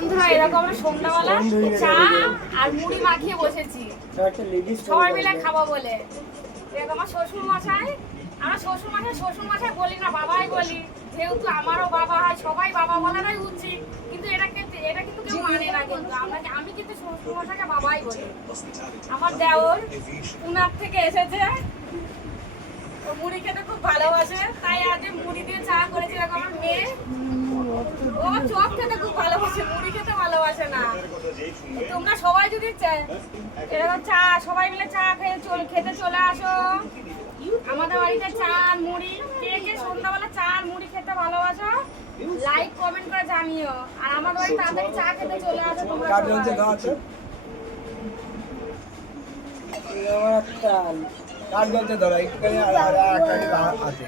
বন্ধুরা এরকম আমরা সন্ধ্যাবেলা চা আর মুড়ি মাখিয়ে বসেছি সবাই মিলে খাবো বলে। এরকম আমার শ্বশুর মশাই বলি না বাবাই বলি, যেহেতু আমারও বাবা হয় সবাই বাবা বলাটাই উচিত, কিন্তু এটা কিন্তু কেউ মানে না। কিন্তু আমি কিন্তু শ্বশুর মশাইকে বাবাই বলি। আমার দেওর পুনার থেকে এসেছে, ও মুড়ি খেতে খুব ভালোবাসে, তাই আজ মুড়ি দিয়ে চা করেছি। এরকম আমার মেয়ে, ও চপ খেতে খুব ভালোবাসে, মুড়ি খেতে ভালোবাসে না। তোমরা সবাই যদি এরকম চা সবাই মিলে চা খেতে চলে আসো আমাদের বাড়িতে। চা আর মুড়ি, কে কে সন্ধ্যাবেলা চা আর মুড়ি খেতে ভালোবাসো লাইক কমেন্ট করে জানিও। আর আমাদের বাড়ি তাড়াতাড়ি চা খেতে চলে আসো তোমরা সবাই। কাজ বলতে ধরো একটুখানি আর আছে